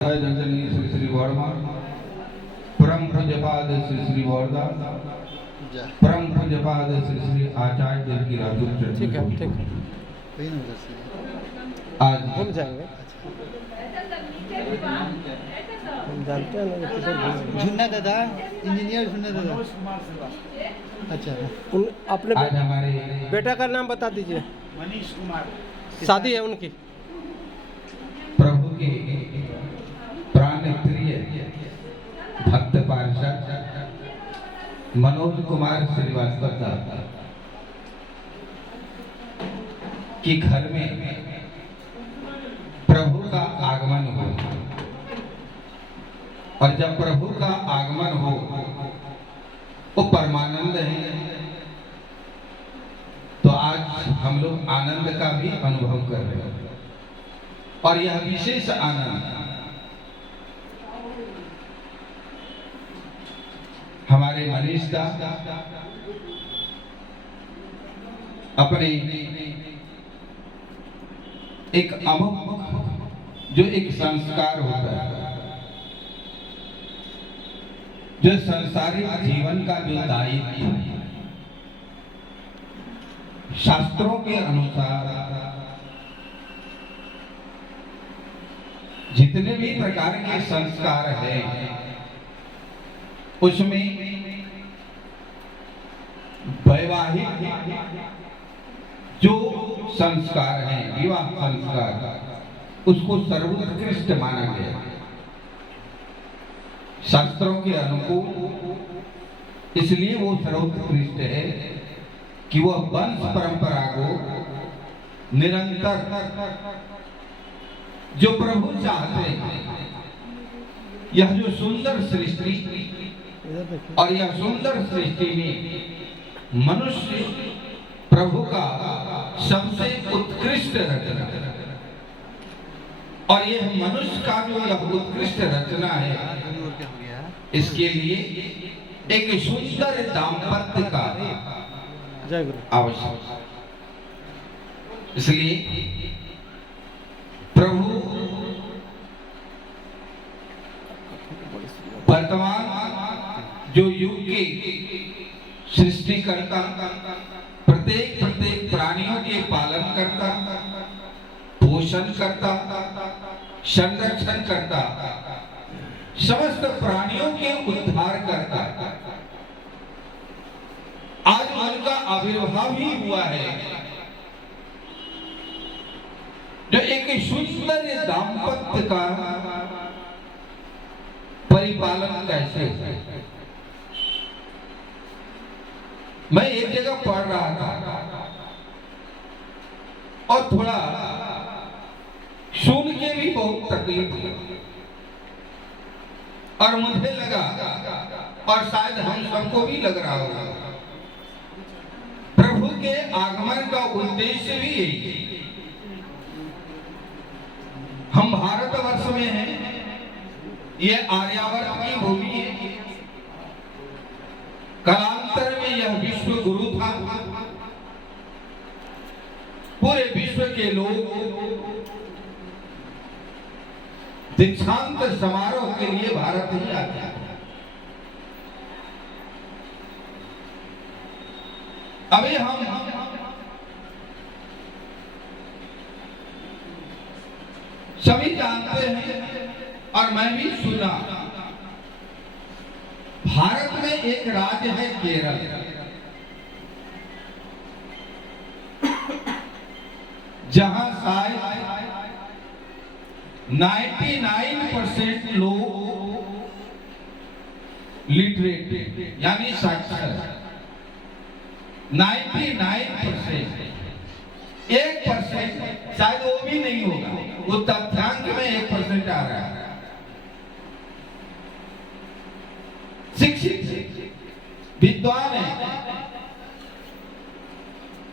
जनजनी श्री श्री वर्मा, परम पूज्यपाद श्री श्री वर्दा, परम पूज्यपाद श्री श्री आचार्य देव की राजूर। ठीक है, ठीक है, आज हम जाएंगे। हम जानते हैं ना झुन्ना दादा, इंजीनियर झुन्ना दादा। अच्छा, अपने आज हमारे बेटा का नाम बता दीजिए। मनीष कुमार। शादी है उनकी। प्रभु के प्राण प्रिय भक्त पार्षद मनोज कुमार श्रीवास्तव के घर में प्रभु का आगमन हो, और जब प्रभु का आगमन हो वो परमानंद है, तो आज हम लोग आनंद का भी अनुभव कर रहे हैं। और यह विशेष आनंद हमारे मनीष दा अपने एक अमुक जो एक संस्कार होता है, जो संसारिक जीवन का जो दायित्व शास्त्रों के अनुसार जितने भी प्रकार के संस्कार हैं, उसमें वैवाहिक जो संस्कार हैं, विवाह संस्कार, उसको सर्वोत्कृष्ट माना गया शास्त्रों के अनुकूल। इसलिए वो सर्वोत्कृष्ट है कि वह वंश परंपरा को निरंतर जो प्रभु चाहते हैं, यह जो सुंदर सृष्टि और यह सुंदर सृष्टि में मनुष्य प्रभु का सबसे उत्कृष्ट रचना, और यह मनुष्य का जो यह उत्कृष्ट रचना है, इसके लिए एक सुंदर दाम्पत्य का आवश्यक। इसलिए प्रभु वर्तमान जो युग के सृष्टिकर्ता, प्रत्येक प्राणियों के पालन करता, पोषण करता, संरक्षण करता, समस्त प्राणियों के उद्धार करता, आज उनका आविर्भाव ही हुआ है, जो एक सुंदर दाम्पत्य का परिपालन कैसे है। मैं एक जगह पढ़ रहा था और थोड़ा सुन के भी बहुत तकलीफ हुई, और मुझे लगा, और शायद हम सबको भी लग रहा होगा, प्रभु के आगमन का उद्देश्य भी यही है। हम भारतवर्ष में हैं, ये आर्यावर्त की भूमि है, कालांतर में यह विश्व गुरु था, पूरे विश्व के लोग दीक्षांत समारोह के लिए भारत ही आते हैं। अभी हम सभी जानते हैं, और मैं भी सुना, भारत में एक राज्य है केरल, जहां शायद 99% लोग लिटरेट यानी साक्षर, 99%, 1% शायद वो भी नहीं होगा, वो तथ्यांक में 1% आ रहा है। शिक्षित विद्वान है,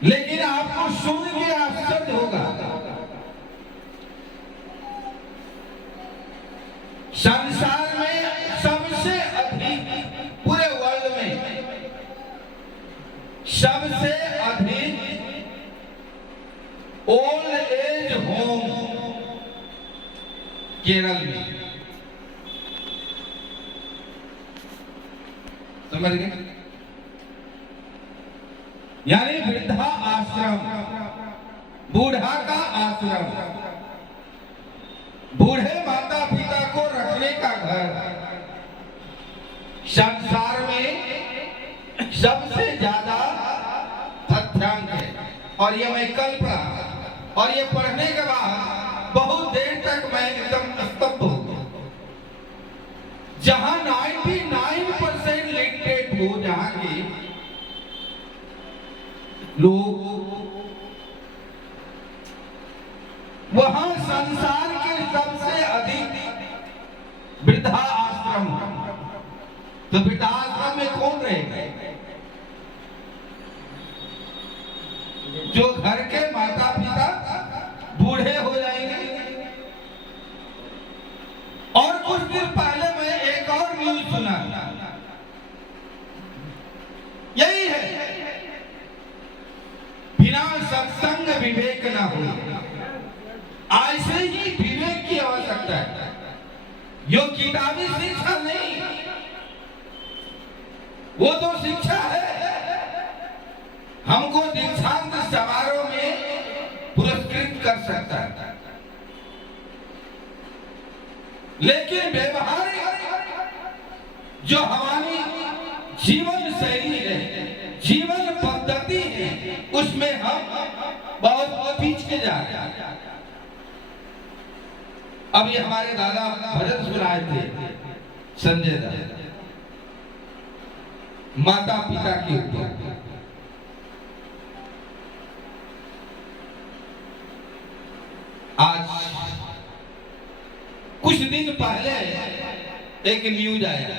लेकिन आपको सुन के आश्चर्य होगा, संसार में सबसे अधिक, पूरे वर्ल्ड में सबसे अधिक ओल्ड एज होम केरल में समझ गए? यानी वृद्धा आश्रम, बूढ़ा का आश्रम, बूढ़े माता पिता को रखने का घर संसार में सबसे ज्यादा तथ्यांक है। और ये मैं कल पढ़ा, और ये पढ़ने के बाद बहुत देर तक मैं एकदम स्तब्ध हो गया। जहां 99% लिटरेट हो, जहां के लोग, वहां संसार के सबसे अधिक वृद्धा आश्रम। तो वृद्धा आश्रम में कौन रहेगा? जो घर के माता पिता बूढ़े हो जाएंगे। और कुछ दिन पहले मैं एक और न्यूज सुना, यही है, बिना सत्संग विवेक ना हो। ऐसे ही विवेक की आवश्यकता है, यो किताबी शिक्षा नहीं, वो तो शिक्षा है। हमको दीक्षांत समारोह में पुरस्कृत कर सकता है, लेकिन व्यवहारिक जो हमारी जीवन शैली है, जीवन पद्धति है, उसमें हम बहुत पीछे जा रहे हैं। अभी हमारे दादा भजन सुनाए थे, संजय दादा, माता पिता के ऊपर। आज कुछ दिन पहले एक न्यूज आया,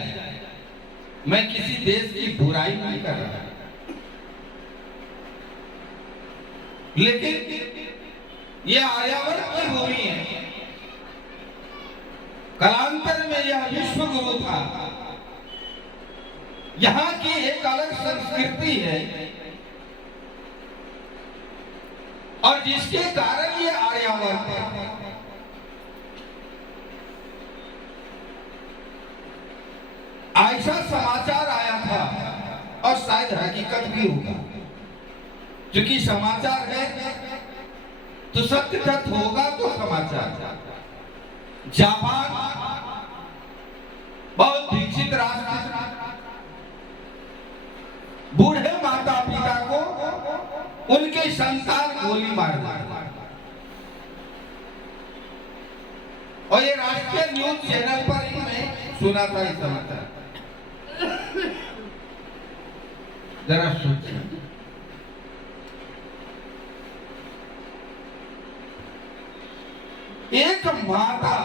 मैं किसी देश की बुराई नहीं कर रहा, लेकिन यह आर्यावर्त की भूमि है। कालांतर में यह विश्व गुरु था। यहाँ की एक अलग संस्कृति है, और जिसके कारण ये आर्यावर्त है। ऐसा समाचार आया था, और शायद हकीकत भी होगा, क्योंकि समाचार है तो सत्य तथ्य होगा। तो समाचार, जापान बहुत विकसित राष्ट्र, बूढ़े माता पिता को उनके संतान गोली मार दिया, और ये राष्ट्रीय न्यूज चैनल पर ही मैं सुना था इस समाचार। जरा सोचिए, एक माता,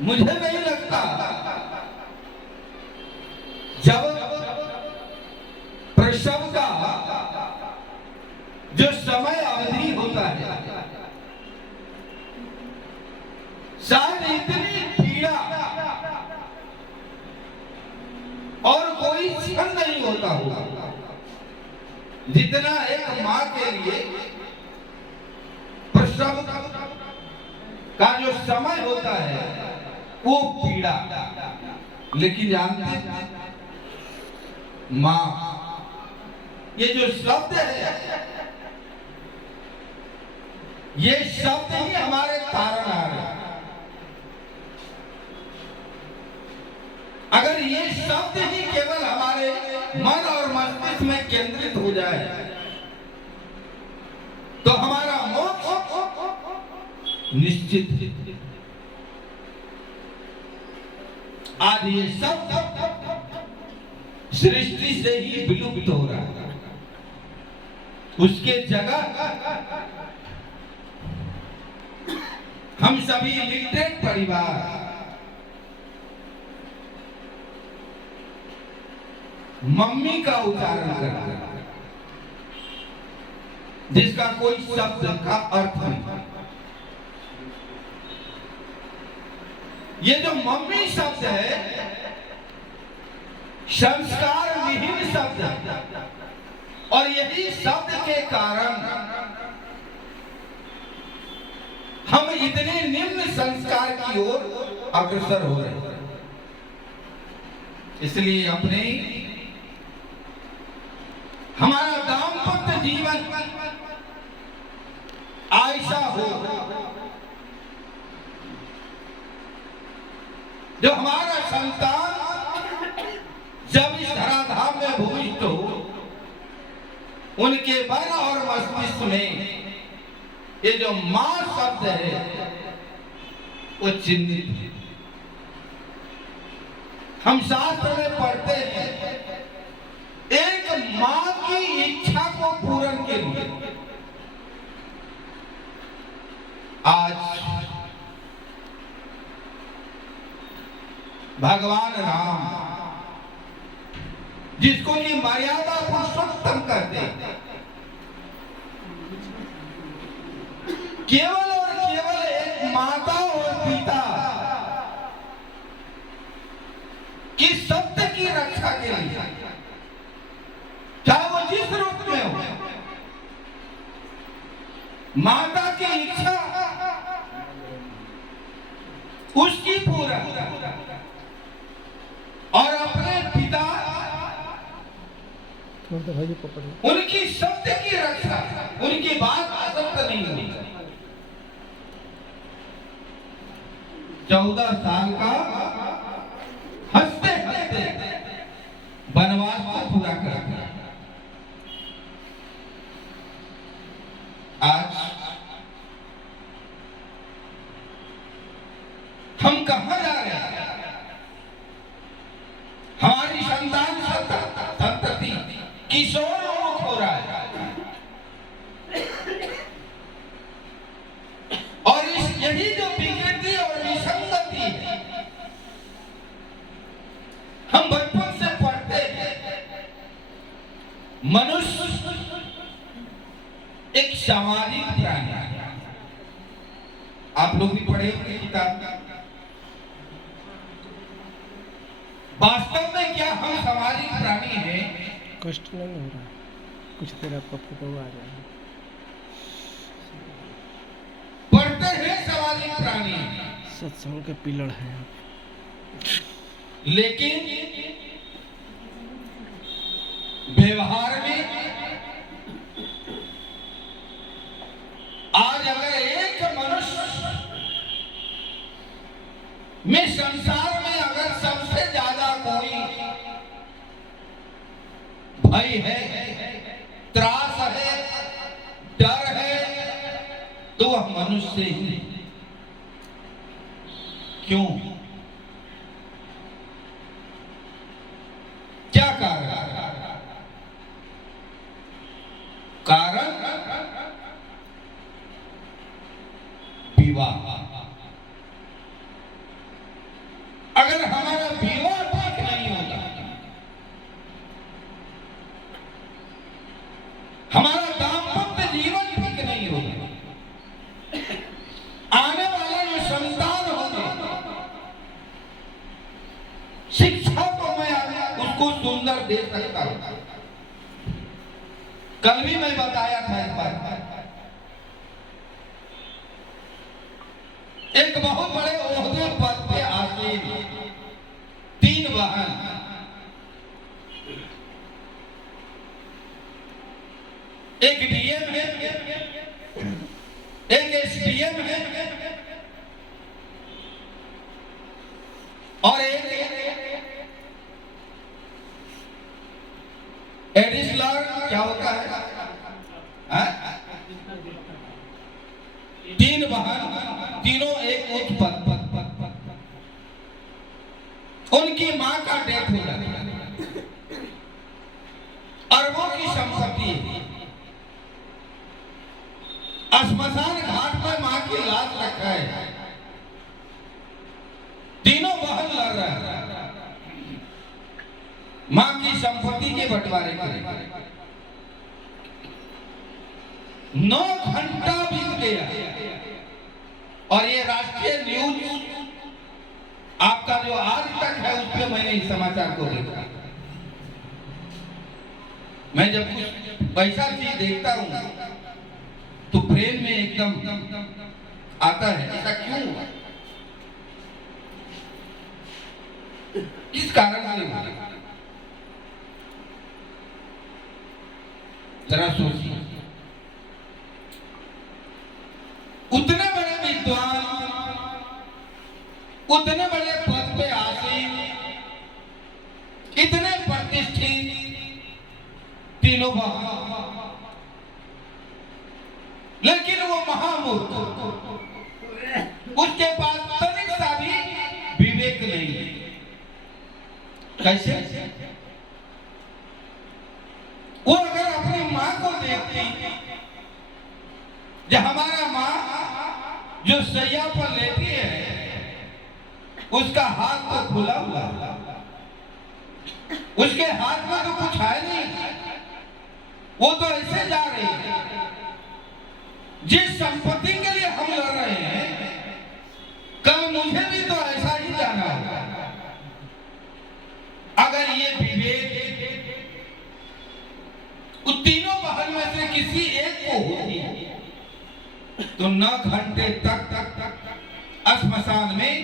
मुझे नहीं लगता जब प्रसव का जो समय अवधि होता है, शायद इतनी पीड़ा और कोई क्षण नहीं होता होगा जितना एक माँ के लिए प्रसव का जो समय होता है वो पीड़ा। लेकिन जानते माँ, ये जो शब्द है, ये शब्द ही हमारे तारणहार है। अगर ये शब्द ही केवल हमारे मन और मस्तिष्क में केंद्रित हो जाए तो हमारा मोक्ष निश्चित। आज ये शब्द सृष्टि से ही विलुप्त हो रहा है, उसके जगह हम सभी लिटरेट परिवार मम्मी का उच्चारण करते हैं, जिसका कोई शब्द का अर्थ नहीं। ये जो मम्मी शब्द है संस्कार विहीन शब्द है, और यही शब्द के कारण हम इतने निम्न संस्कार की ओर अग्रसर हो रहे हैं। इसलिए अपने हमारा दाम्पत्य जीवन ऐसा हो जो हमारा संतान जब इस धराधाम में भूमिष्ठ हो, उनके मन और मस्तिष्क में ये जो मां शब्द है वो चिन्हित है। हम शास्त्र में पढ़ते हैं एक मां की इच्छा को पूर्ण के लिए आज भगवान राम, जिसको कि मर्यादा पुरुषोत्तम कहते हैं, केवल और केवल एक माता और पिता की सत्य की रक्षा के लिए, चाहे वो जिस रूप में हो, माता की इच्छा उसकी पूरा और अपने पिता उनकी सत्य की रक्षा, उनकी बात असत्य नहीं होनी। 14 साल का हंसते हंसते वनवास को पूरा कर दिया। आज हम कहां जा रहे हैं? हमारी संतान संतति किशोर उन्मुख हो रहा है और इस यही जो विकृति और विसंगति है, हम बचपन से पढ़ते हैं मनुष्य एक सामाजिक प्राणी है। आप लोग भी पढ़े होंगे किताब। वास्तव में क्या हम सामाजिक प्राणी हैं? कष्ट नहीं हो रहा, कुछ देर आपका फोटो आ जाएगा। पढ़ते हैं सामाजिक प्राणी, सत्संग के पिलर हैं आप, लेकिन व्यवहार में आज अगर एक मनुष्य में संसार में अगर सबसे ज्यादा कोई भय है, त्रास है, डर है, तो वह मनुष्य ही। क्यों? क्या कारण? कारण विवाह। अगर हमारा विवाह ठीक नहीं होगा, हमारा दाम्पत्य जीवन ठीक नहीं होगा, आने वाला जो संतान होगा, शिक्षा को मैं उसको सुंदर दे सकता हूं। कल भी मैं बताया था इस बार, एक बहुत बड़े ओहदे पद पे आसीन 3 बहन, एक डीएम है, एक एसडीएम है और एक एडिशनल क्या होता है? 3 बहन, तीनों एक उच्च पद। उनकी मां का डेथ हो जाता है, अरबों की संपत्ति है, श्मशान घाट पर मां की लाश रखा है, तीनों बहन लड़ रहे हैं मां की संपत्ति के बंटवारे के लिए। 9 घंटा बीत गया और ये राष्ट्रीय न्यूज आपका जो आज तक है उस पर मैंने इस समाचार को देखा। मैं जब कुछ ऐसा चीज देखता हूं तो ब्रेन में एकदम आता है, ऐसा क्यों हुआ? इस कारण से हुई। जरा सोचिए, उतने बड़े विद्वान, उतने बड़े पद पे आसीन, इतने प्रतिष्ठित तीनों बाबा, लेकिन वो महामूर्ख, उसके पास तनिक सा भी विवेक नहीं। कैसे? वो अगर अपनी माँ को देखती, जो हमारा माँ जो सैया पर लेटी है, उसका हाथ तो खुला हुआ, उसके हाथ में तो कुछ है नहीं, वो तो ऐसे जा रही है। जिस संपत्ति के लिए हम लड़ रहे हैं, कल मुझे भी तो ऐसा ही जाना होगा। अगर ये विवेक उन तीनों बहन में से किसी एक को होती तो 9 घंटे तक श्मशान में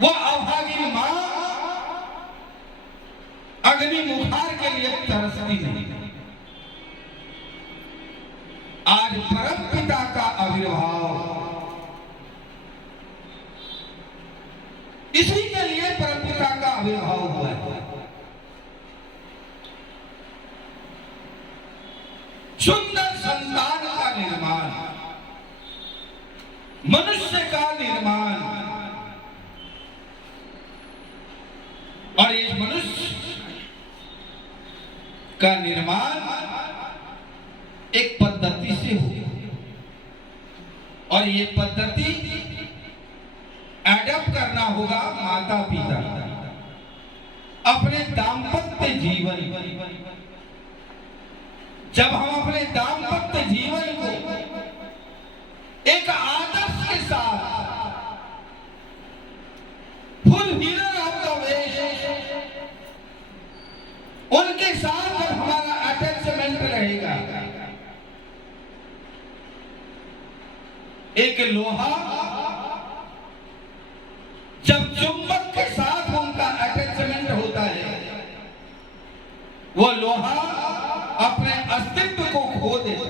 वो अभागिन मां अग्नि मुखार के लिए तरसती नहीं। आज परम पिता का आविर्भाव, इसी के लिए परम पिता का आविर्भाव हुआ है। सुंदर संतान का निर्माण, मनुष्य का निर्माण, और इस मनुष्य का निर्माण एक पद्धति से हो, और ये पद्धति एडप्ट करना होगा माता पिता अपने दाम्पत्य जीवन। जब हम अपने दाम्पत्य जीवन को एक आदर्श के साथ full hero of the west, उनके साथ जब हमारा अटैचमेंट रहेगा, एक लोहा जब चुंबक के साथ उनका अटैचमेंट होता है, वो लोहा अपने अस्तित्व को खो देता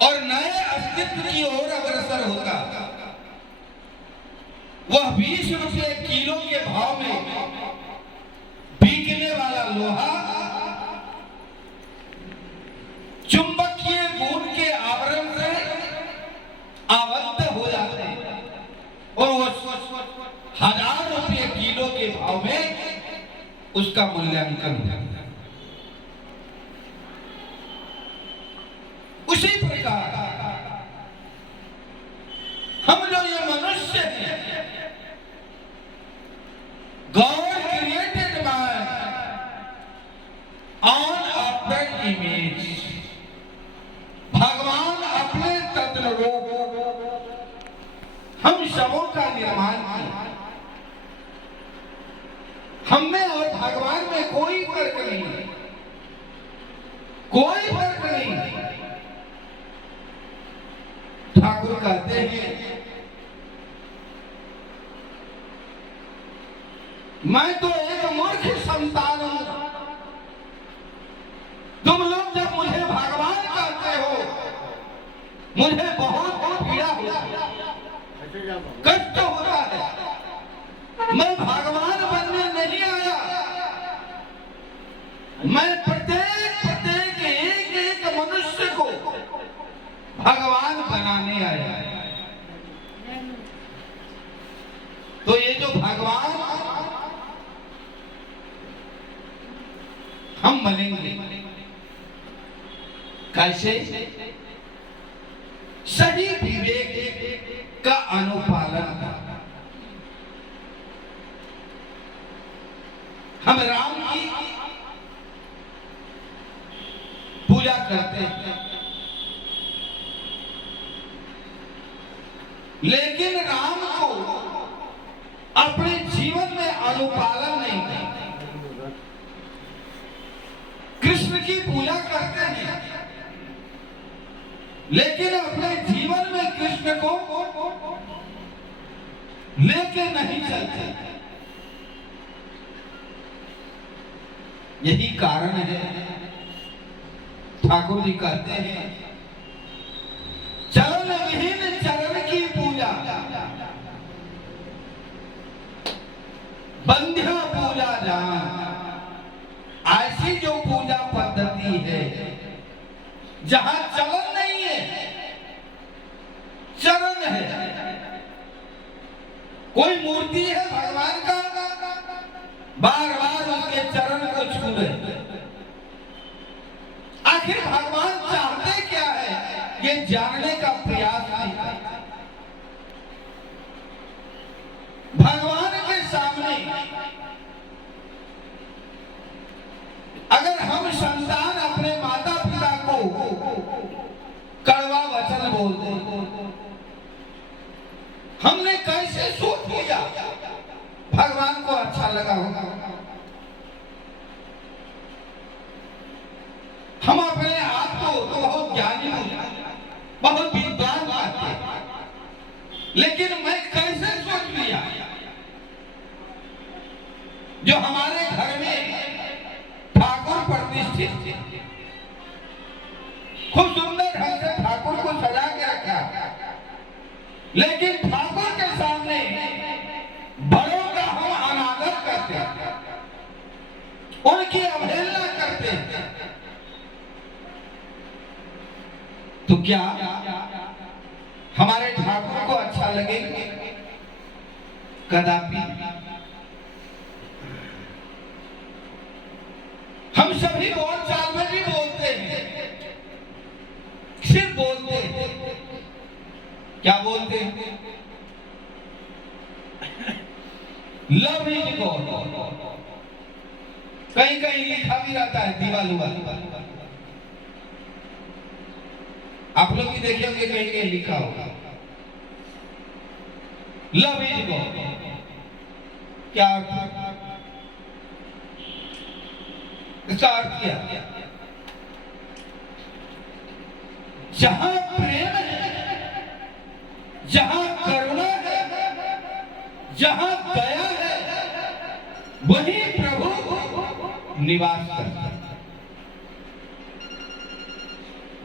और नए अस्तित्व की ओर अग्रसर होता। वह 20 रुपये किलो के भाव में बिकने वाला लोहा चुंबकीय गुण के आवरण से आबद्ध हो जाते हैं और वो 1000 रुपये किलो के भाव में उसका मूल्यांकन होता है। उसी प्रकार हम जो ये मनुष्य हैं, गॉड क्रिएटेड मैन ऑन अपना इमेज, भगवान अपने तद्रूप हम सबों का निर्माण किया। हम में और भगवान में कोई फर्क नहीं है, कोई फर्क नहीं है। ठाकुर कहते हैं, मैं तो एक मूर्ख संतान हूं, तुम लोग जब मुझे भगवान कहते हो, मुझे बहुत पीड़ा होता है, कष्ट होता है। मैं भगवान बनने नहीं आया, मैं प्रत्येक एक मनुष्य को भगवान बनाने आया। तो ये जो भगवान हम बनेंगे कैसे? सही विवेक का अनुपालन। हम राम की पूजा करते हैं, लेकिन राम को अपने जीवन में अनुपालन नहीं करते। कृष्ण की पूजा करते हैं, लेकिन अपने जीवन में कृष्ण को लेके नहीं चलते। यही कारण है ठाकुर जी कहते हैं चरण विहीन चरण की पूजा बंध्या पूजा जान। ऐसी जो पूजा पद्धति है जहां चलन नहीं है, चरण है। कोई मूर्ति है भगवान का, बार बार उसके चरण को छू रहे। आखिर भगवान चाहते क्या है, ये जानने का प्रयास नहीं। भगवान के सामने अगर हम संतान अपने माता पिता को कड़वा वचन बोल दे, हमने कैसे सोच लिया भगवान को अच्छा लगा होगा। हम अपने आप को तो बहुत ज्ञानी बहुत विद्वान मानते, लेकिन मैं कैसे सोच लिया जो हमारे घर में ठाकुर प्रतिष्ठित थे, खूब सुंदर ढंग से ठाकुर को सजा के रखा, लेकिन ठाकुर के सामने बड़ों का हम अनादर करते, उनकी अवहेलना करते, तो क्या हमारे ठाकुर को अच्छा लगेगा? कदापि। हम सभी बोलचाल में भी बोलते हैं, सिर्फ बोलते हैं। क्या बोलते हैं? Love is God. कहीं कहीं लिखा भी रहता है दीवाल वाला, आप लोग भी देखे होंगे कहीं कहीं लिखा होगा लव इज गॉड। क्या अर्थ? इसका अर्थ क्या? जहां प्रेम है, जहां करुणा है, जहां दया है, वही प्रभु निवास करता है।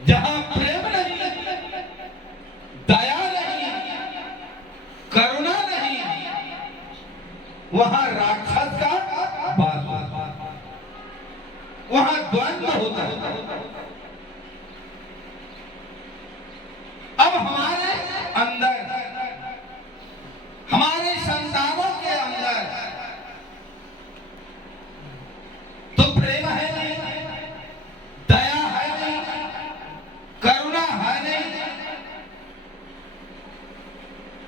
जहां प्रेम नहीं, दया नहीं, करुणा नहीं, वहां राक्षस का वास होता है, वहां द्वंद्व होता है। अब हमारे अंदर, हमारे संतानों के अंदर तो प्रेम है नहीं, दया है नहीं, करुणा है नहीं,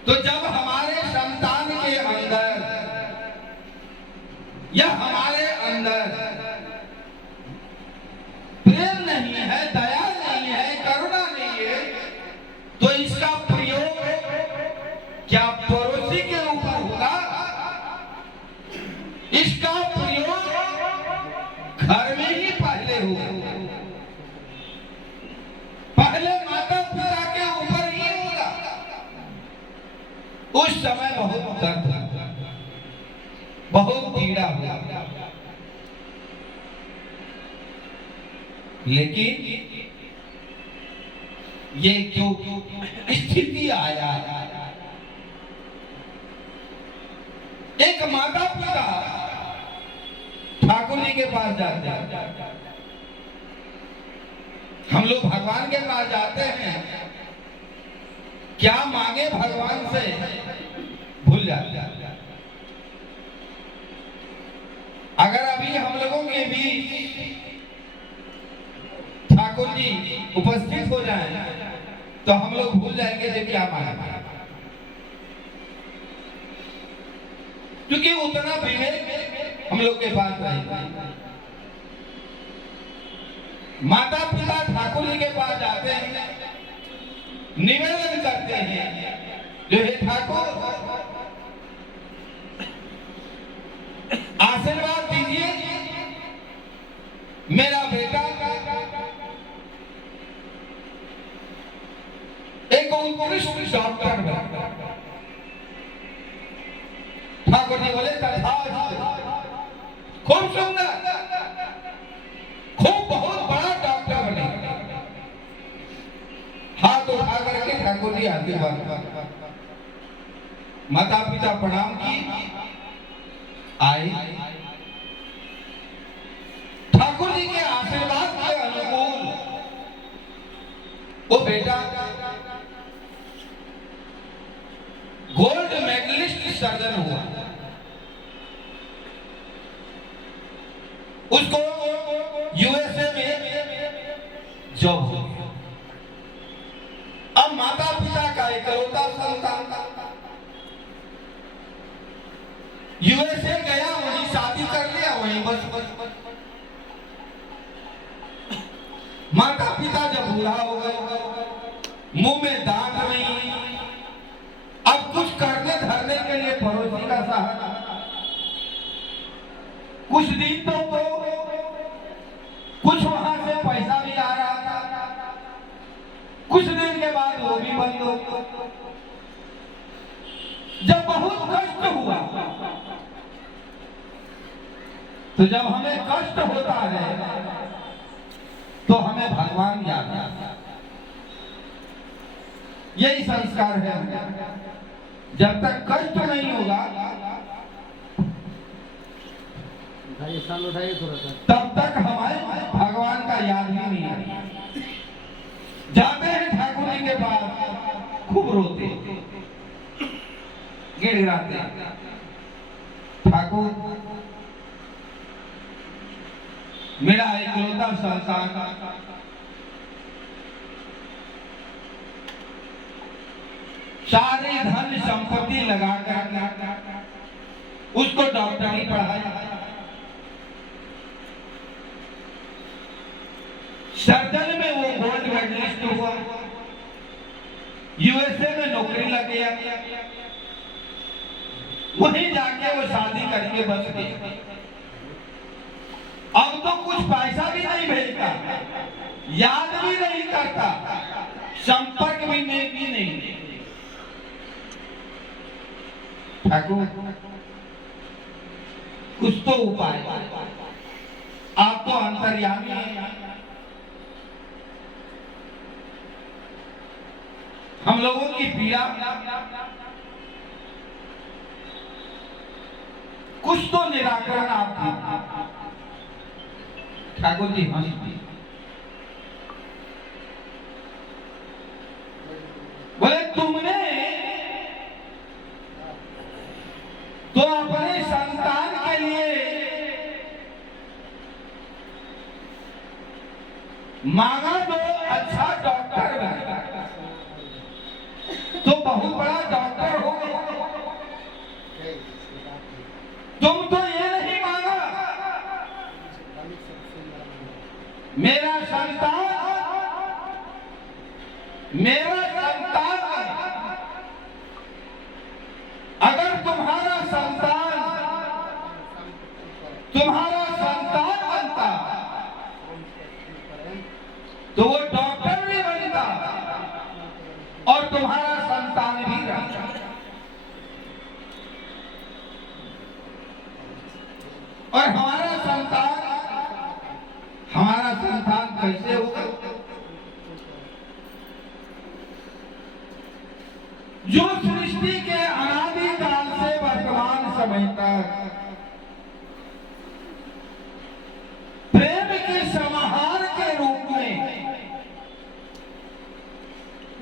तो जब हमारे संतान के अंदर या हमारे अंदर प्रेम नहीं है, दया नहीं है, करुणा नहीं है, तो इसका प्रयोग क्या पड़ोसी के ऊपर होगा? इसका प्रयोग घर में ही पहले होगा, पहले माता पिता के ऊपर ही होगा। उस समय बहुत दर्द होगा, बहुत पीड़ा होगा, लेकिन ये जो स्थिति आया, एक माता पिता ठाकुर जी के पास जाते हैं, हम लोग भगवान के पास जाते हैं, क्या मांगे भगवान से भूल जाते हैं। अगर अभी हम लोगों के बीच ठाकुर जी उपस्थित हो जाए तो हम लोग भूल जाएंगे जो क्या मांगा, क्योंकि उतना विवेक हम लोग के पास नहीं। माता पिता ठाकुर जी के पास जाते हैं, निवेदन करते हैं, जो हे ठाकुर आशीर्वाद दीजिए, मेरा बेटा एक उत्कृष्ट डॉक्टर बना, ठाकुर जी बोले तथास्तु, खूब सुंदर, खूब बहुत बड़ा डॉक्टर बने। हाथ उठा करके ठाकुर जी आशीर्वाद, माता पिता प्रणाम की, आए ठाकुर जी के आशीर्वाद के अनुकूल वो बेटा गोल्ड मेडलिस्ट सर्जन हुआ। उसको यूएसए में जॉब हो। अब माता पिता का इकलौता संतान यूएसए गया, वहीं शादी कर लिया, वहीं बस। माता पिता जब बूढ़ा हो गए, मुंह में दांत नहीं, अब कुछ करने धरने के लिए पड़ोसी का सहारा। कुछ दिन तो कुछ वहां से पैसा भी आ रहा था, कुछ दिन के बाद वो भी बंद हो गया। जब बहुत कष्ट हुआ, तो जब हमें कष्ट होता है तो हमें भगवान याद आता। यही संस्कार है। जब तक कष्ट नहीं होगा तब तक हमें भगवान का याद ही नहीं आएगा। जाते हैं ठाकुर जी के पास, खूब रोते गिड़गिड़ाते, ठाकुर मेरा इकलौता संतान सारी धन संपत्ति लगा कर उसको डॉक्टरी पढ़ाया, सर्जन में वो गोल्ड मेडलिस्ट हुआ, यूएसए में नौकरी लग गया, वहीं जाके वो शादी करके बस गई। अब तो कुछ पैसा भी नहीं भेजता, याद भी नहीं करता, संपर्क भी नहीं। ठाकुर कुछ तो उपाय, आप तो अंतर्यामी हैं, हम लोगों की पीड़ा कुछ तो निराकरण आप दीजिए। ठाकुर जी हंस दिए, बोले तुमने तो अपने संतान के लिए मांगा तो अच्छा डॉक्टर बना, तो बहुत बड़ा डॉक्टर हो। तुम तो ये नहीं मांगा मेरा संतान अगर तुम्हारा संतान बनता तो वो डॉक्टर भी बनता और तुम्हारा संतान भी रहता। और हमारा संतान कैसे होगा? जो सृष्टि के अनादि काल से वर्तमान समय तक प्रेम के समाहार के रूप में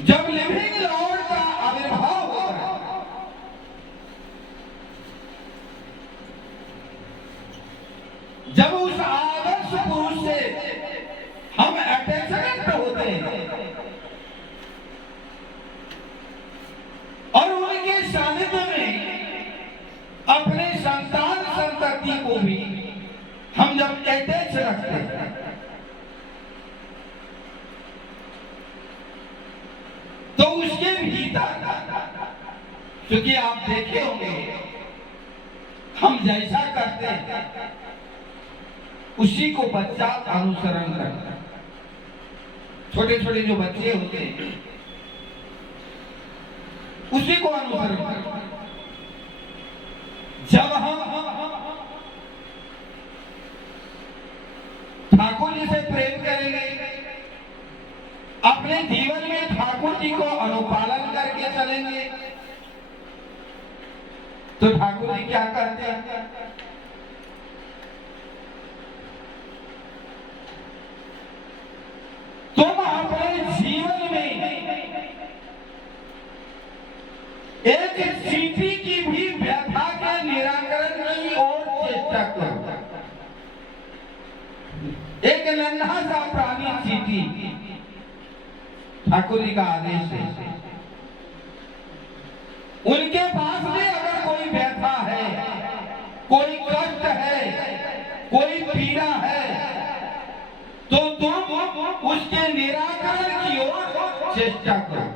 जब लिविंग लॉर्ड का आविर्भाव होगा, जब उस आदर्श पुरुष से हम अटैचमेंट होते हैं और उनके सानिध्य में अपने संतान संतति को भी हम जब अटैच रखते हैं, तो उसके भीतर, क्योंकि आप देखे होंगे हम जैसा करते हैं उसी को बच्चा अनुसरण करता है। छोटे छोटे जो बच्चे होते हैं उसी को अनुसरण करता है। से प्रेम करेंगे, अपने जीवन में ठाकुर जी को अनुपालन करके चलेंगे, तो ठाकुर जी क्या करते हैं? तुम अपने जीवन में एक चींटी की भी व्यथा के निराकरण की ओर चेष्टा करो। एक नन्हा सा प्राणी चींटी, ठाकुर जी का आदेश है, उनके पास भी अगर कोई व्यथा है, कोई कष्ट है, कोई पीड़ा है, तो तुम उसके निराकरण की ओर चेष्टा करो।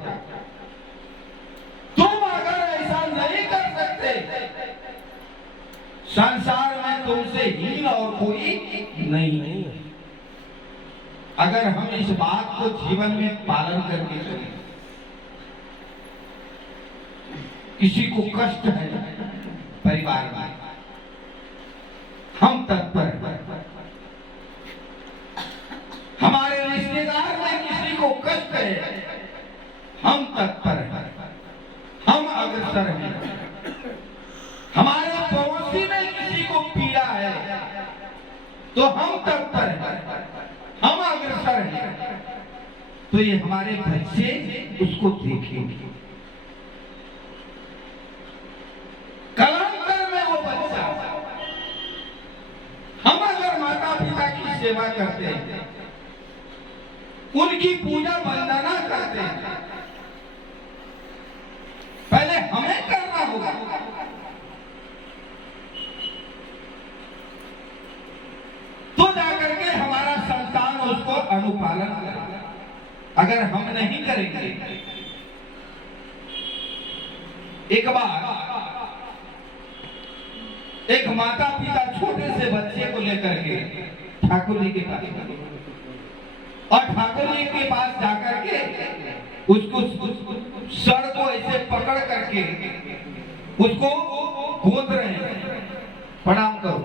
तुम अगर ऐसा नहीं कर सकते, संसार में तुमसे हीन और कोई नहीं है। अगर हम इस बात को जीवन में पालन करके चलें, किसी को कष्ट है परिवार में, हम तत्पर हैं। हमारे रिश्तेदार में किसी को कष्ट है, हम तत्पर हैं, हम अग्रसर हैं। हमारे पड़ोसी में किसी को पीड़ा है, तो हम तत्पर हैं, हम अग्रसर हैं। तो ये हमारे बच्चे उसको देखेंगे। कलांतर में वो बच्चा, हम अगर माता पिता की सेवा करते हैं, उनकी पूजा वंदना करते हैं, पहले हमें करना होगा। तो जाकर के हमारा संतान उसको अनुपालन करेगा। अगर हम नहीं करेंगे, एक बार एक माता पिता छोटे से बच्चे को लेकर के ठाकुर जी के पास, और ठाकुर जी के पास जाकर के उसको सर को ऐसे पकड़ करके उसको गोद रहे हैं, प्रणाम करो।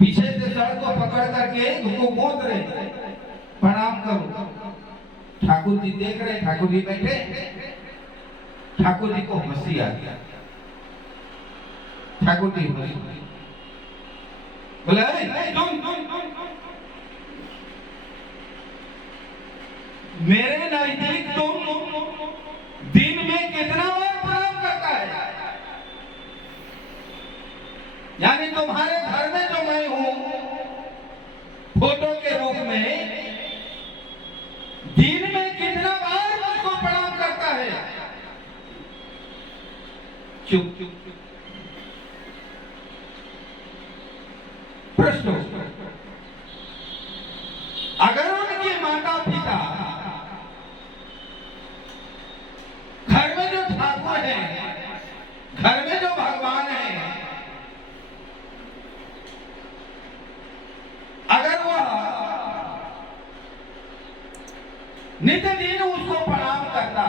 पीछे से सर को पकड़ करके उसको गोद रहे हैं, प्रणाम करो। ठाकुर जी देख रहे, ठाकुर जी बैठे, ठाकुर जी को हंसी आ गया। ठाकुर जी बोले, मेरे नजदीक तुम दिन में कितना बार प्रणाम करता है? यानी तुम्हारे घर में जो मैं हूं फोटो के रूप में, दिन में कितना बार मुझको प्रणाम करता है? चुप चुप चुप। प्रश्न, अगर उनके माता पिता घर में जो ठाकुर है, घर में जो भगवान है, अगर वह नित्य दिन उसको प्रणाम करता,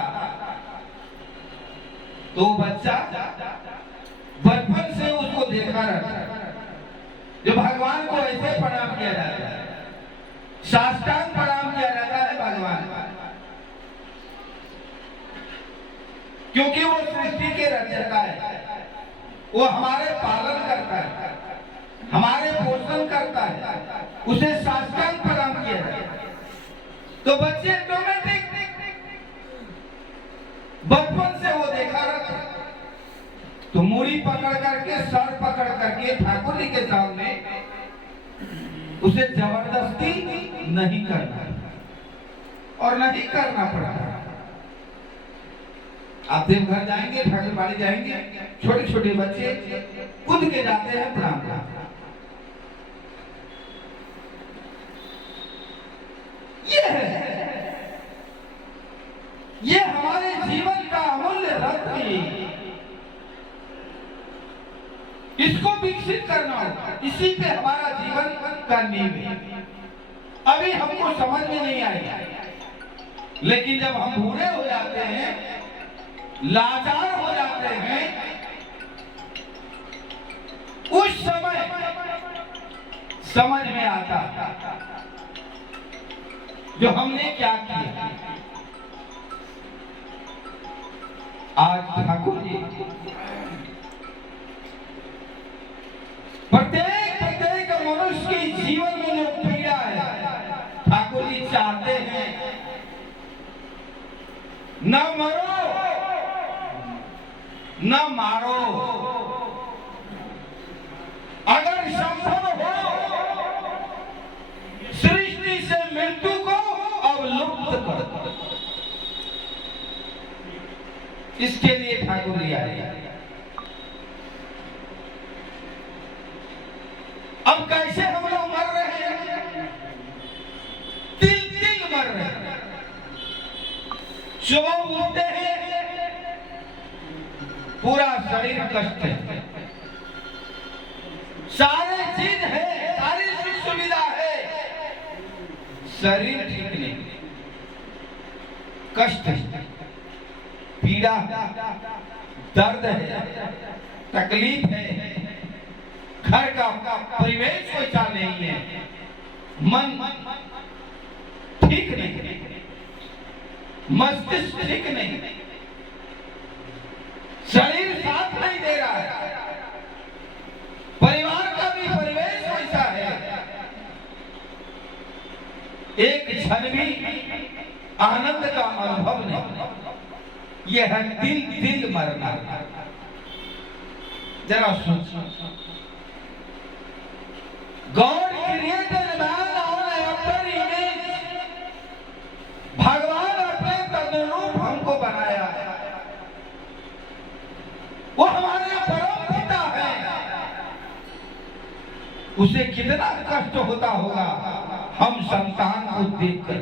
तो बच्चा बचपन से उसको देखा रहता है। जो भगवान को ऐसे प्रणाम किया जाता है, साष्टांग प्रणाम किया जाता है भगवान, क्योंकि वो सृष्टि के रचयिता है, वो हमारे पालन करता है, हमारे पोषण करता है, उसे साष्टांग प्रणाम किया जाता है। तो बच्चे ऑटोमेटिक बचपन से वो देखा रहता है, तो मूड़ी पकड़ करके, सर पकड़ करके ठाकुर जी के सामने उसे जबरदस्ती नहीं करना और नहीं करना पड़ता। आप देवघर जाएंगे, ठाकुर बाड़ी जाएंगे, छोटे छोटे बच्चे कूद के जाते हैं प्रणाम करते। ये हमारे जीवन का अमूल्य रत्न, इसको विकसित करना होगा। इसी पे हमारा जीवन का नींव है। अभी हमको समझ में नहीं आएगा, लेकिन जब हम बूढ़े हो जाते हैं, लाचार हो जाते हैं, उस समय समझ में आता जो हमने क्या किया। आज ठाकुर जी प्रत्येक मनुष्य के जीवन में जो पीड़ा है, ठाकुर जी चाहते हैं न मरो न मारो, अगर संभव हो सृष्टि से मृत्यु को अवलुप्त कर। इसके लिए ठाकुर जी आए। अब कैसे हम लोग मर रहे हैं? तिल तिल मर रहे हैं। सुबह उठते हैं पूरा शरीर कष्ट है, सारे चीज है, सारी सुख सुविधा है, शरीर ठीक नहीं, कष्ट है, पीड़ा, दर्द है, तकलीफ है, घर का परिवेश अच्छा नहीं है, मन ठीक नहीं, मस्तिष्क ठीक नहीं, शरीर साथ नहीं दे रहा है, परिवार का भी परिवेश वैसा है, एक क्षण भी आनंद का अनुभव नहीं। यह है दिल दिल मरना। जरा सोच, God created man on after image, भगवान अपने तदनुरूप हमको बनाया है, वो हमारे परम पिता है, उसे कितना कष्ट होता होगा हम संतान को देख कर।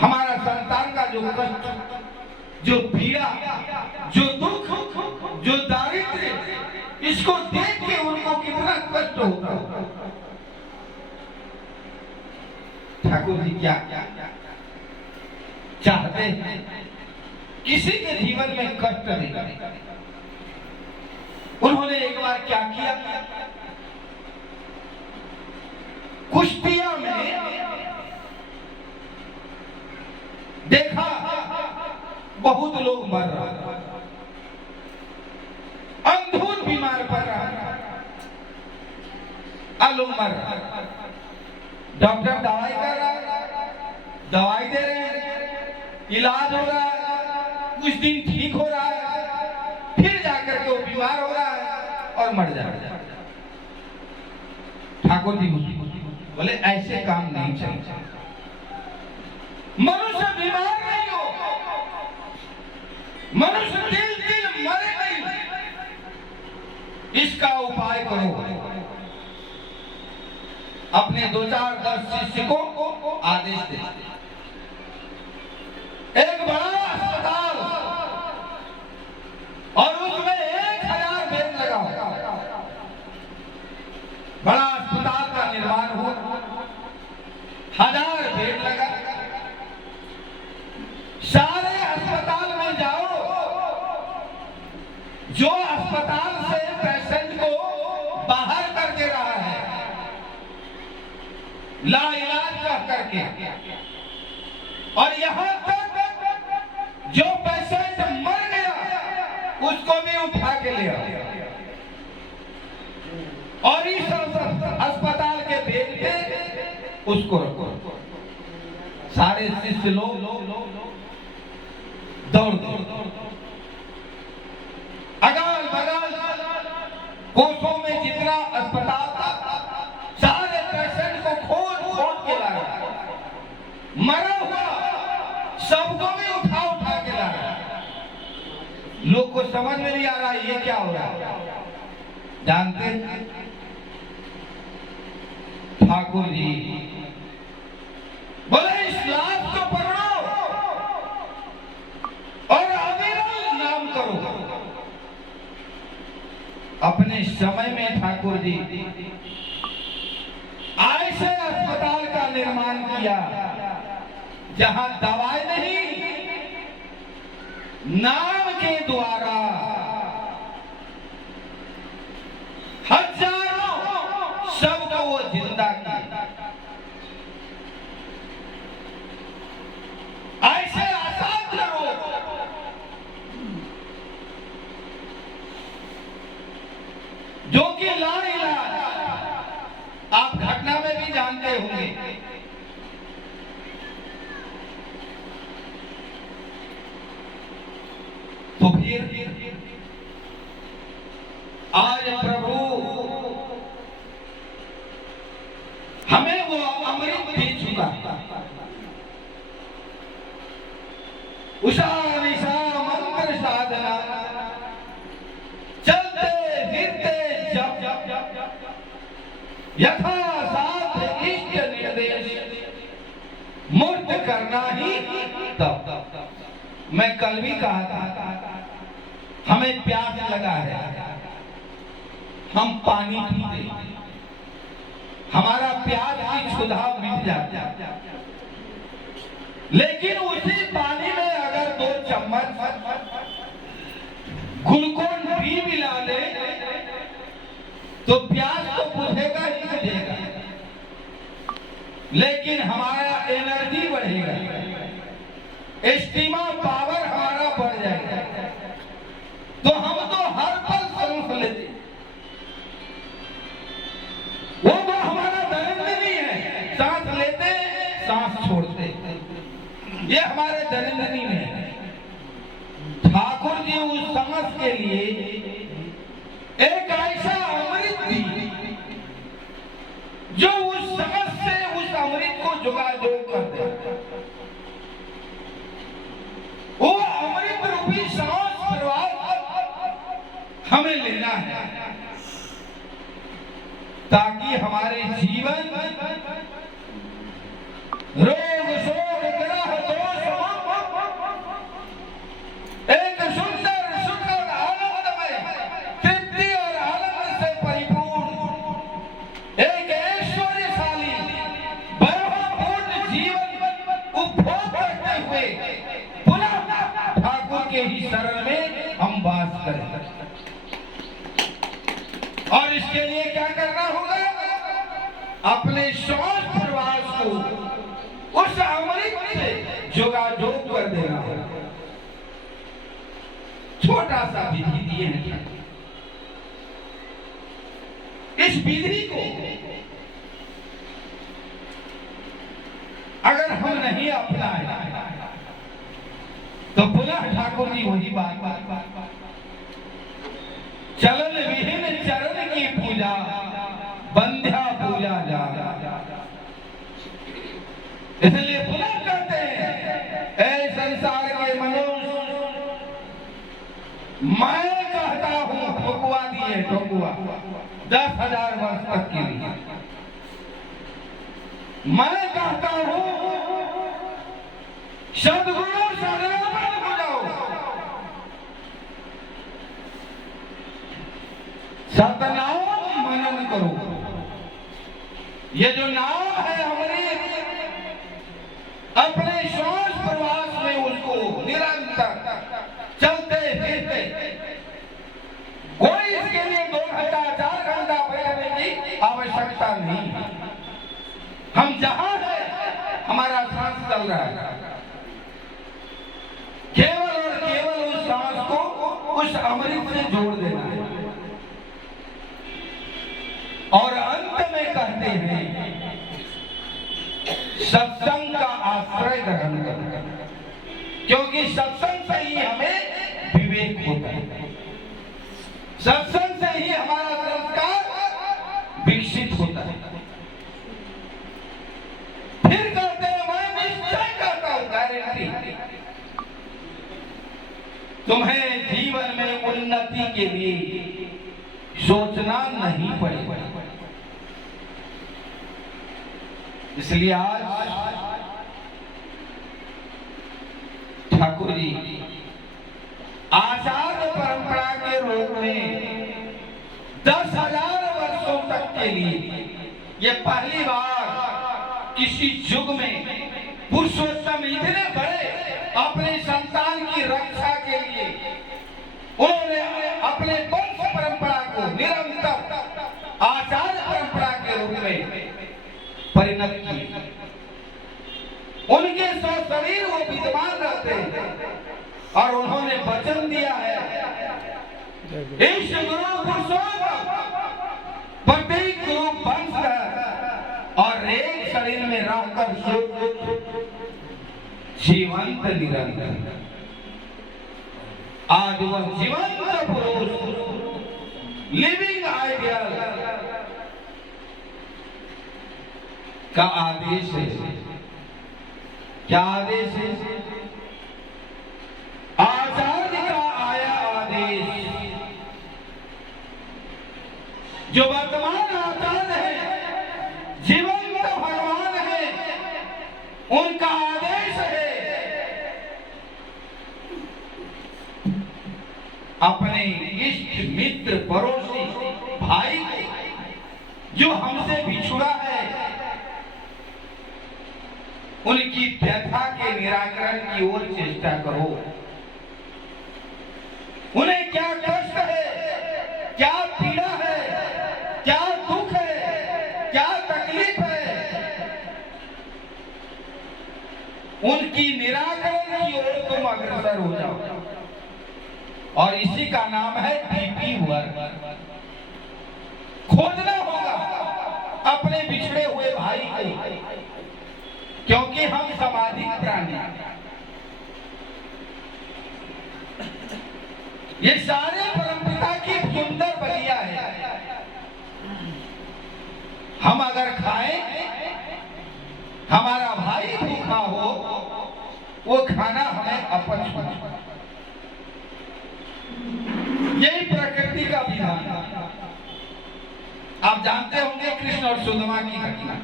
हमारा संतान का जो कष्ट, जो पीड़ा, जो दुख, जो दारिद्र्य, इसको देख के उनको कितना कष्ट होता होगा। ठाकुर जी क्या चाहते हैं? किसी के जीवन में कष्ट नहीं। उन्होंने एक बार क्या किया, कुश्तिया में देखा बहुत लोग मर रहा, अंधुन बीमार पड़ रहा, आलू मर रहा, डॉक्टर दवाई कर रहा, दवाई दे रहे हैं, इलाज हो रहा है, कुछ दिन ठीक हो रहा है, फिर जाकर के वो बीमार हो रहा है और मर जा रहा है। ठाकुर जी बोले ऐसे काम नहीं चलता, मनुष्य बीमार नहीं हो, मनुष्य दिल दिल मरे नहीं, इसका उपाय करो। अपने 2-4-10 शिष्य को आदेश दे, एक बड़ा अस्पताल और उसमें 1000 बेड लगाओ। बड़ा अस्पताल का निर्माण हुआ, 1000 बेड लगा। सारे अस्पताल में जाओ, जो अस्पताल से पेशेंट को बाहर कर दे रहा है लाइलाज कर करके, और यहां तक जो पेशेंट मर गया उसको भी उठा के ले आओ, और इस अस्पताल के बेड पे उसको रखो। सारे शिष्य लोग दौड़ अगल बगल कोसों में जितना अस्पताल था, सारे पेशेंट को खोद खोद के लाया, मरा हुआ सबको भी उठा उठा के लाया। लोग को समझ में नहीं आ रहा ये क्या हो रहा है। जानते ठाकुर जी बोले इस लाभ को पकड़ो और अविरल नाम करो। अपने समय में ठाकुर जी ऐसे अस्पताल का निर्माण किया जहां दवाई नहीं, नाम के द्वारा हजारों सबको वो तो फिर आज प्रभु हमें वो अमृत दे चुका। उषा निशा मंत्र साधना चलते फिरते जब यथा साथ इष्ट निर्देश मूर्त करना ही तब। मैं कल भी कहा था हमें प्यास लगा है, हम पानी पीते, हमारा प्यास की क्षुधा मिट जाती, लेकिन उसी पानी में अगर 2 चम्मच ग्लूकोन भी मिला दे तो प्यास तो बुझेगा ही बुझेगा, लेकिन हमारा एनर्जी बढ़ेगा, स्टीमा पावर हमारा बढ़ जाएगा। तो हम तो हर पल सांस लेते, वो तो हमारा दैनंदिन ही है, सांस लेते सांस छोड़ते, ये हमारे दैनंदिन में है। ठाकुर जी उस सांस के लिए एक ऐसा अमृत दी जो उस सांस से उस अमृत को जोगाजोग कर दे। वो अमृत रूपी सांस प्रवाह हमें लेना है ताकि हमारे जीवन रोग शोक ग्रह दोष एक सुंदर सुखद आनंदमय तृप्ति और आनंद से परिपूर्ण एक ऐश्वर्यशाली वैभवपूर्ण जीवन उपभोग करते हुए पुनः ठाकुर के ही शरण में हम वास करें। और इसके लिए क्या करना होगा? अपने श्वास प्रवास को उस अमृत से जोगाजोग कर देना होगा। छोटा सा विधि दिए हैं, इस विधि को अगर हम नहीं अपनाए तो पुनः ठाकुर जी वही बात चलन विहीन चरण की पूजा बंध्या पूजा जा। इसलिए पुनः कहते हैं ऐ संसार के मनुष्य, मैं कहता हूं ठोकुआ दिए, ठोकुआ 10,000 वर्ष तक के लिए मैं कहता हूं सद्गुरु शरणागत हो जाओ, सतनाम मनन करो। ये जो नाम है हमारे अपने श्वास प्रवास में उसको निरंतर चलते फिरते, कोई इसके लिए 2 घंटा 4 घंटा बैठने की आवश्यकता नहीं है। हम जहां है हमारा सांस चल रहा है, केवल और केवल उस सांस को उस अमृत से जोड़ देना है। और अंत में कहते हैं सत्संग का आश्रय ग्रहण करना, क्योंकि सत्संग से ही हमें विवेक होता है, सत्संग से ही हमारा संस्कार विकसित होता है। फिर कहते हैं मैं निश्चय करता हूं, गारंटी, तुम्हें जीवन में उन्नति के लिए सोचना नहीं पड़ेगा। इसलिए आज ठाकुर जी आचार्य परंपरा के रूप में 10,000 वर्षों तक के लिए ये पहली बार किसी युग में पुरुषोत्तम इतने बड़े अपने संतान की रक्षा के लिए उन्होंने अपने वंश परंपरा को निरंतर आचार्य परंपरा के रूप में परिणत किए। उनके शरीर वो विद्यमान रहते हैं और उन्होंने वचन दिया है इस गुरु पुरुषोत्तम प्रत्येक गुरु वंश और एक शरीर में रहकर जीवंत निरंतर आज वह जीवंत पुरुष, लिविंग आइडियल का आदेश है। क्या आदेश है? आचार्य का आया आदेश। जो वर्तमान आचार्य है, जीवंत भगवान है, उनका आदेश है अपने इष्ट मित्र पड़ोसी भाई जो हमसे बिछुड़ा है, उनकी व्यथा के निराकरण की ओर चेष्टा करो। उन्हें क्या कष्ट है, क्या पीड़ा है, क्या दुख है, क्या तकलीफ है, उनकी निराकरण की ओर तुम अग्रसर हो जाओ। और इसी का नाम है डीपी वर्क। खोजना होगा अपने बिछड़े हुए भाई को, क्योंकि हम सामाजिक प्राणी। ये सारे परमपिता की सुंदर बलिया है। हम अगर खाएं, हमारा भाई भूखा हो, वो खाना हमें अपच हो। यही प्रकृति का विधान। आप जानते होंगे कृष्ण और सुदामा की घटना।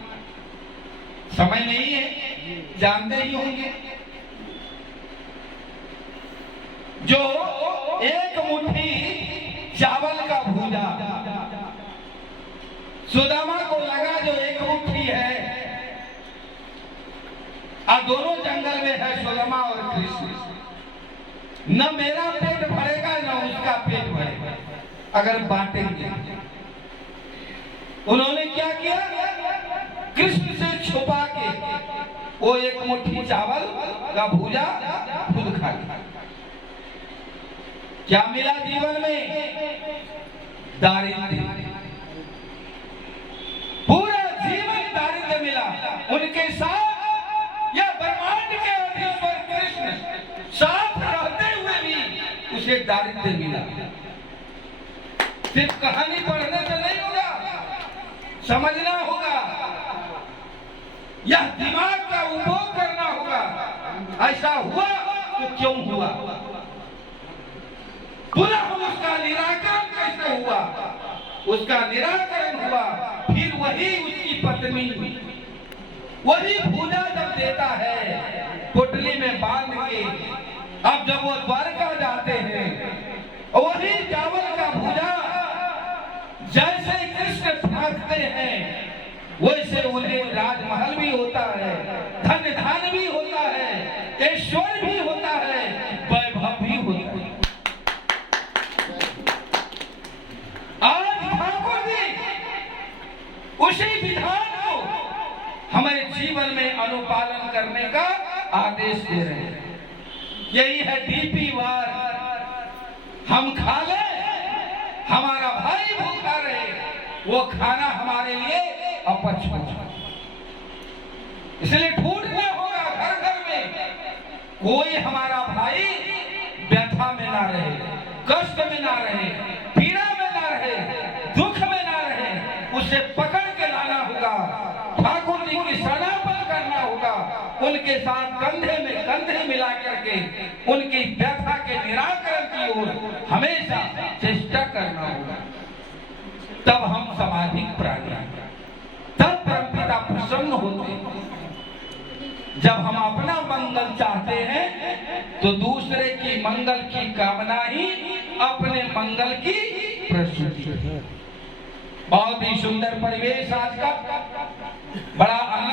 समय नहीं है, जानते ही होंगे। जो एक मुट्ठी चावल का भूजा सुदामा को लगा जो एक मुट्ठी है, और दोनों जंगल में है सुदामा और कृष्ण। न मेरा पेट भरेगा न उसका पेट भरेगा अगर बांटेंगे। उन्होंने क्या किया? कृष्ण से छुपा के वो एक मुट्ठी चावल का भूजा खुद खा लिया। क्या मिला जीवन में? दारिद्र्य। पूरा जीवन दारिद्र्य मिला। उनके साथ यह ब्रह्मांड के अधीश्वर कृष्ण साथ रहते हुए भी उसे दारिद्र्य मिला। सिर्फ कहानी पढ़ने से नहीं होगा, समझना होगा, यह दिमाग का उपयोग करना होगा। ऐसा हुआ तो क्यों हुआ, पुनः उसका निराकरण कैसे हुआ। उसका निराकरण हुआ, फिर वही उसकी पत्नी वही भूजा जब देता है पोटली में बांध के, अब जब वो द्वारका जाते हैं वही चावल का भूजा जैसे कृष्ण फेंकते हैं, वैसे उन्हें राजमहल भी होता है, धन धान भी होता है, ऐश्वर्य भी होता है, वैभव भी होता है। आज ठाकुर जी उसी विधान को हमारे जीवन में अनुपालन करने का आदेश दे रहे हैं। यही है डीपी वार। हम खा ले, हमारा भाई भूखा रहे, वो खाना हमारे लिए अपच हो। इसलिए ढूंढना होगा घर घर में कोई हमारा भाई व्यथा में ना रहे, कष्ट में ना रहे, पीड़ा में ना रहे, दुख में ना रहे। उसे पकड़ के लाना होगा, ठाकुर जी की शरणापन करना होगा, उनके साथ कंधे में कंधे मिला करके उनकी व्यथा के निराकरण की ओर हमेशा चेष्टा करना होगा। तब हम सामाजिक प्राणी, तब परमपिता प्रसन्न होते हैं। जब हम अपना मंगल चाहते हैं तो दूसरे की मंगल की कामना ही अपने मंगल की प्रस्तुति है। बहुत ही सुंदर परिवेश आज का, बड़ा आनंद।